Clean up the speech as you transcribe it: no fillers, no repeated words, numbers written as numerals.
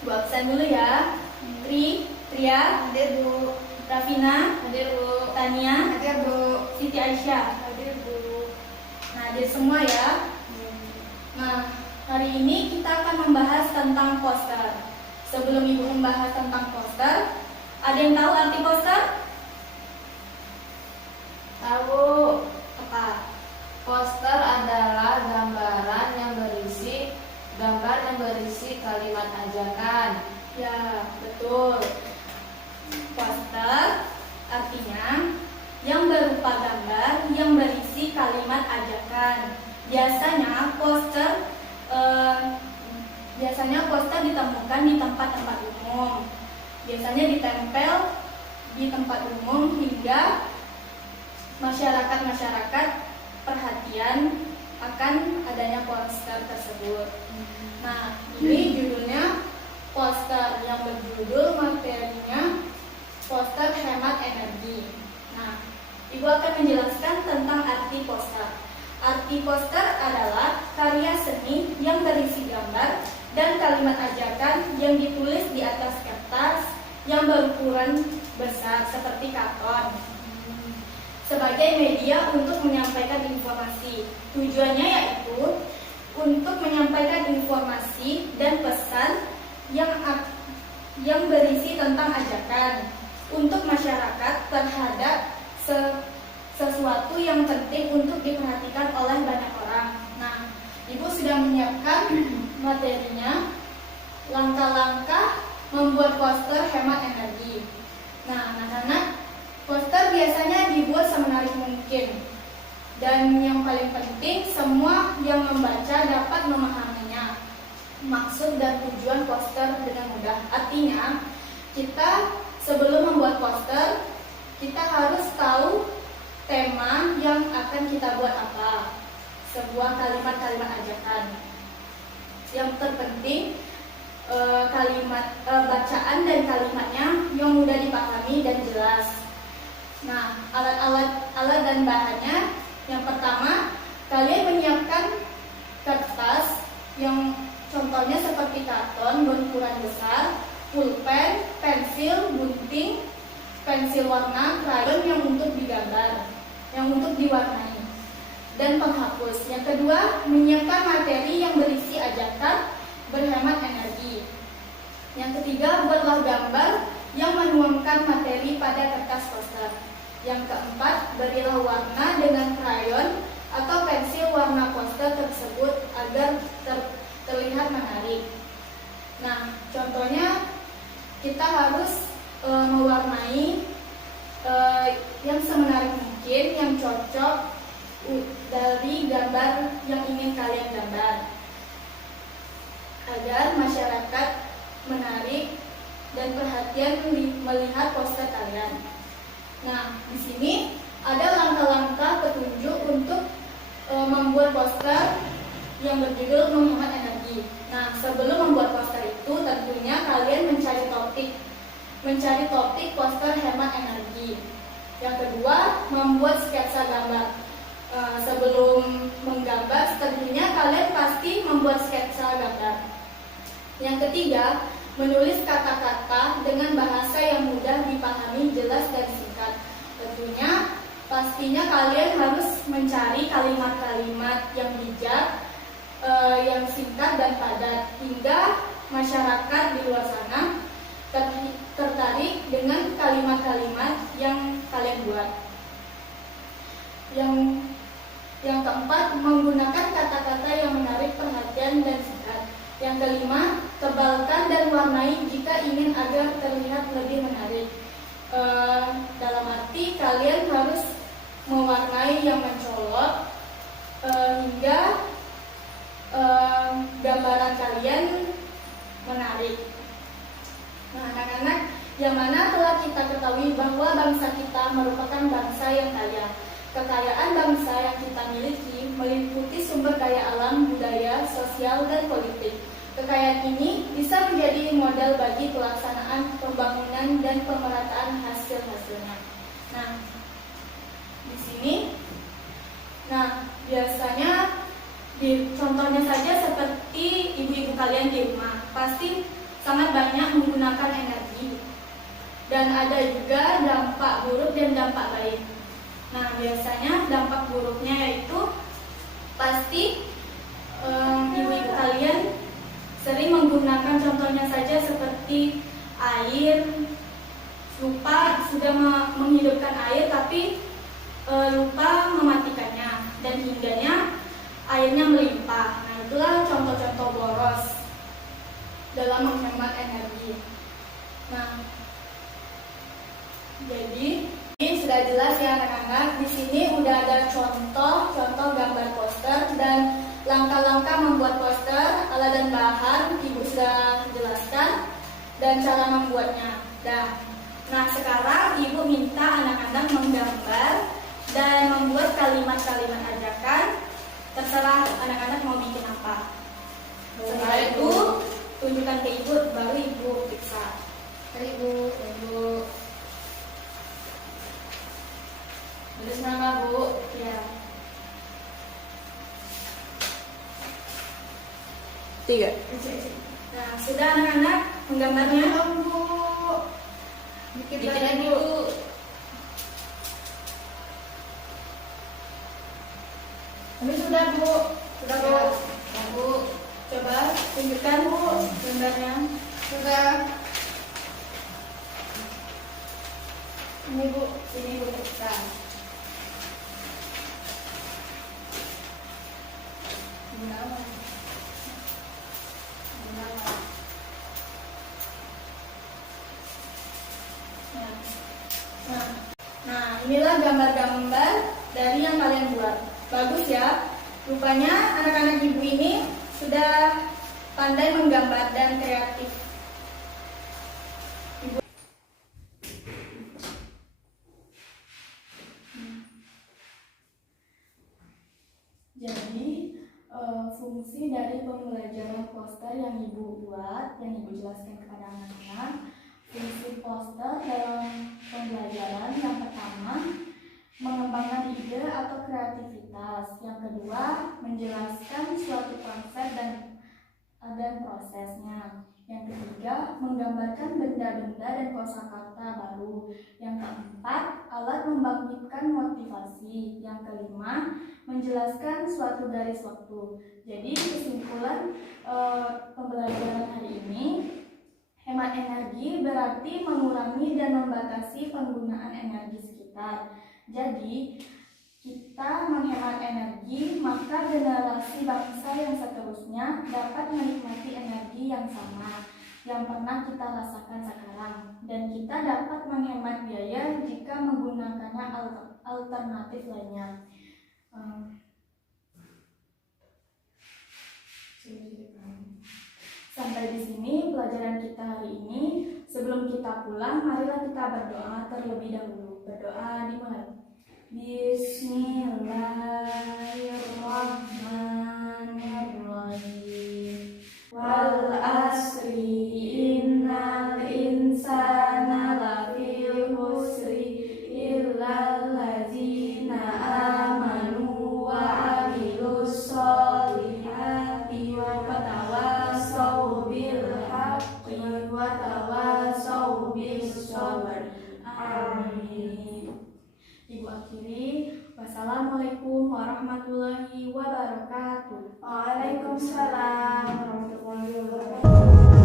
Bu absen dulu ya. Tria, Hadir Bu. Rafina, Hadir Bu. Tania, Hadir Bu. Siti Aisyah. Hadir Bu. Nah, hadir semua ya. Nah, hari ini kita akan membahas tentang poster. Sebelum Ibu membahas tentang poster, ada yang tahu arti poster? Tahu. Apa? Poster adalah gambar yang berisi kalimat ajakan. Ya, betul. Poster artinya yang berupa gambar yang berisi kalimat ajakan. Biasanya poster ditemukan di tempat-tempat umum. Biasanya ditempel di tempat umum hingga masyarakat perhatian akan adanya poster tersebut. Nah, ini judulnya poster yang berjudul materinya poster hemat energi. Nah, Ibu akan menjelaskan tentang arti poster. Arti poster adalah karya seni yang berisi gambar dan kalimat ajakan yang ditulis di atas kertas yang berukuran besar seperti karton sebagai media untuk menyampaikan informasi. Tujuannya yaitu untuk menyampaikan informasi dan pesan yang berisi tentang ajakan untuk masyarakat terhadap sesuatu yang penting untuk diperhatikan oleh banyak orang. Nah, Ibu sudah menyiapkan materinya, langkah-langkah membuat poster hemat energi. Nah, anak-anak, poster biasanya dibuat semenarik mungkin. Dan yang paling penting, semua yang membaca dapat memahaminya, maksud dan tujuan poster dengan mudah. Artinya, kita sebelum membuat poster, kita harus tahu tema yang akan kita buat apa. Sebuah kalimat-kalimat ajakan. Yang terpenting, bacaan dan kalimatnya yang mudah dipahami dan jelas. Nah, alat dan bahannya, yang pertama, kalian menyiapkan kertas yang contohnya seperti karton berukuran besar, pulpen, pensil, gunting, pensil warna, krayon yang untuk digambar, yang untuk diwarnai, dan penghapus. Yang kedua, menyiapkan materi yang berisi ajakan berhemat energi. Yang ketiga, buatlah gambar yang menuangkan materi pada kertas poster. Yang keempat, berilah warna dengan krayon atau pensil warna poster tersebut agar terlihat menarik. Nah, contohnya kita harus mewarnai yang semenarik mungkin, yang cocok dari gambar yang ingin kalian gambar, agar masyarakat menarik dan perhatian melihat poster kalian. Nah, di sini ada langkah-langkah petunjuk untuk membuat poster yang berjudul menghemat energi. Nah, sebelum membuat poster itu tentunya kalian mencari topik poster hemat energi. Yang kedua, membuat sketsa gambar. Sebelum menggambar, tentunya kalian pasti membuat sketsa gambar. Yang ketiga, menulis kata-kata dengan bahasa yang mudah dipahami, jelas dan singkat. Tentunya, pastinya kalian harus mencari kalimat-kalimat yang bijak, yang singkat dan padat, hingga masyarakat di luar sana tertarik dengan kalimat-kalimat yang kalian buat. Yang keempat, menggunakan kata-kata yang menarik perhatian dan singkat. Yang kelima, tebalkan dan warnai jika ingin agar terlihat lebih menarik. Dalam arti kalian harus mewarnai yang mencolok hingga gambaran kalian menarik. Nah, anak-anak, yang mana telah kita ketahui bahwa bangsa kita merupakan bangsa yang kaya. Kekayaan bangsa yang kita miliki meliputi sumber daya alam, budaya, sosial, dan politik. Kekayaan ini bisa menjadi modal bagi pelaksanaan pembangunan dan pemerataan hasil-hasilnya. Nah, di sini, biasanya contohnya saja seperti ibu-ibu kalian di rumah, pasti sangat banyak menggunakan energi. Dan ada juga dampak buruk dan dampak baik. Nah, biasanya dampak buruknya yaitu pasti ibu-ibu kalian sering menggunakan, contohnya saja seperti air, lupa sudah menghidupkan air tapi lupa mematikannya, dan hingganya airnya melimpah. Nah, itulah contoh-contoh boros dalam menghemat energi. Nah, jadi ini sudah jelas ya anak-anak. Di sini udah ada contoh gambar poster dan langkah-langkah membuat poster, alat dan bahan ibu sudah jelaskan dan cara membuatnya. Nah, sekarang ibu minta anak-anak menggambar dan membuat kalimat-kalimat ajakan. Terserah anak-anak mau bikin apa. Setelah itu tunjukkan ke ibu, baru ibu periksa. Ibu. Udah semangat, Bu. Ya. 3. Nah, sudah anak-anak menggambarnya? Bu. Dikit lagi, Bu. Ini sudah, Bu. Sudah, Bu. Ya, Bu. Coba tunjukkan, Bu, gambarnya. Sudah. Ini, Bu. Ini, Bu, periksa. Nah, inilah gambar-gambar dari yang kalian buat. Bagus ya. Rupanya anak-anak ibu ini sudah pandai menggambar dan kreatif. Jadi, fungsi dari pembelajaran poster yang ibu buat, yang ibu jelaskan kepada anak-anak, fungsi poster dalam pembelajaran yang pertama, mengembangkan ide atau kreativitas. Yang kedua, menjelaskan suatu konsep dan prosesnya. Yang ketiga, menggambarkan benda-benda dan kosakata baru. Yang keempat, alat membangkitkan motivasi. Yang kelima, menjelaskan suatu garis waktu. Jadi kesimpulan pembelajaran hari ini, hemat energi berarti mengurangi dan membatasi penggunaan energi sekitar. Jadi kita menghemat energi, maka generasi bangsa yang seterusnya dapat menikmati energi yang sama yang pernah kita rasakan sekarang, dan kita dapat menghemat biaya jika menggunakannya alternatif lainnya. Sampai di sini pelajaran kita hari ini. Sebelum kita pulang, marilah kita berdoa terlebih dahulu. Berdoa dimulai. Bismillahirrahmanirrahim. Wal asri innal insana lafi khusri illal ladzina amanu wa amilus solihati wa tawassaw bil haqqi wa tawassaw bis sabr. Amin. Ibu akhiri, wassalamualaikum warahmatullahi wabarakatuh. Waalaikumsalam warahmatullahi wabarakatuh.